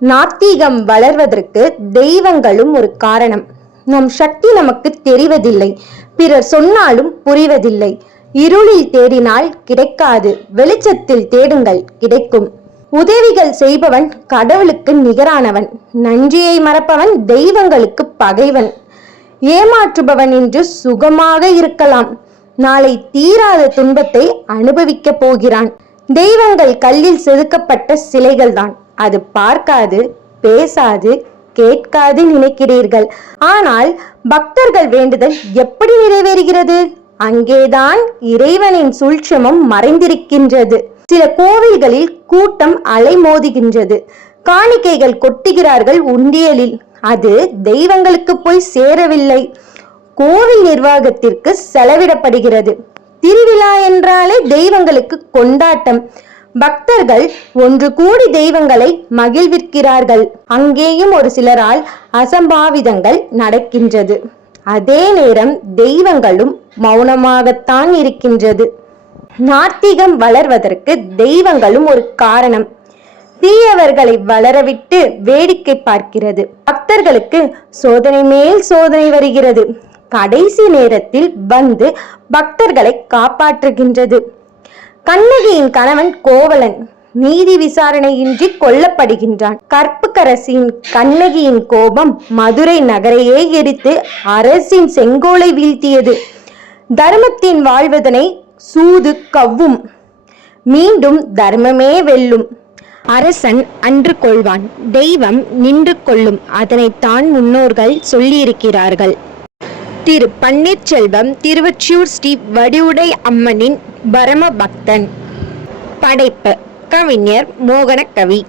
நாத்திகம் வளர்வதற்கு தெய்வங்களும் ஒரு காரணம். நம் சக்தி நமக்கு தெரிவதில்லை, பிறர் சொன்னாலும் புரிவதில்லை. இருளில் தேடினால் கிடைக்காது, வெளிச்சத்தில் தேடுங்கள், கிடைக்கும். உதவிகள் செய்பவன் கடவுளுக்கு நிகரானவன், நன்றியை மறப்பவன் தெய்வங்களுக்கு பகைவன். ஏமாற்றுபவன் இன்று சுகமாக இருக்கலாம், நாளை தீராத துன்பத்தை அனுபவிக்கப் போகிறான். தெய்வங்கள் கல்லில் செதுக்கப்பட்ட சிலைகள்தான். அது பார்க்காது, பேசாது, கேட்காது நினைக்கிறீர்கள். ஆனால் பக்தர்கள் வேண்டுதல் எப்படி நிறைவேறுகிறது? அங்கேதான் இறைவனின் சூட்சுமம் மறைந்திருக்கின்றது. சில கோவில்களில் கூட்டம் அலைமோதுகின்றது. காணிக்கைகள் கொட்டுகிறார்கள் உண்டியலில். அது தெய்வங்களுக்கு போய் சேரவில்லை, கோவில் நிர்வாகத்திற்கு செலவிடப்படுகிறது. திருவிழா என்றாலே தெய்வங்களுக்கு கொண்டாட்டம். பக்தர்கள் ஒன்று கூடி தெய்வங்களை மகிழ்விக்கிறார்கள். அங்கேயும் ஒரு சிலரால் அசம்பாவிதங்கள் நடக்கின்றது. அதே நேரம் தெய்வங்களும் மௌனமாகத்தான் இருக்கின்றது. நாத்திகம் வளர்வதற்கு தெய்வங்களும் ஒரு காரணம். தீயவர்களை வளரவிட்டு வேடிக்கை பார்க்கிறது. பக்தர்களுக்கு சோதனை மேல் சோதனை வருகிறது. கடைசி நேரத்தில் வந்து பக்தர்களை காப்பாற்றுகின்றது. கண்ணகியின் கணவன் கோவலன் நீதி விசாரணையின்றி கொல்லப்படுகின்றான். கற்புக்கரசியின் கண்ணகியின் கோபம் மதுரை நகரையே எரித்து அரசின் செங்கோலை வீழ்த்தியது. தர்மத்தின் வாழ்வதனை சூது கவ்வும், மீண்டும் தர்மமே வெல்லும். அரசன் அன்று கொள்வான், தெய்வம் நின்று கொள்ளும். அதனைத்தான் முன்னோர்கள் சொல்லியிருக்கிறார்கள். திரு பன்னீர்செல்வம், திருவொற்றியூர் ஸ்ரீ வடிவுடை அம்மனின் பரம பக்தன். படைப்பு: கவிஞர் மோகனகவி.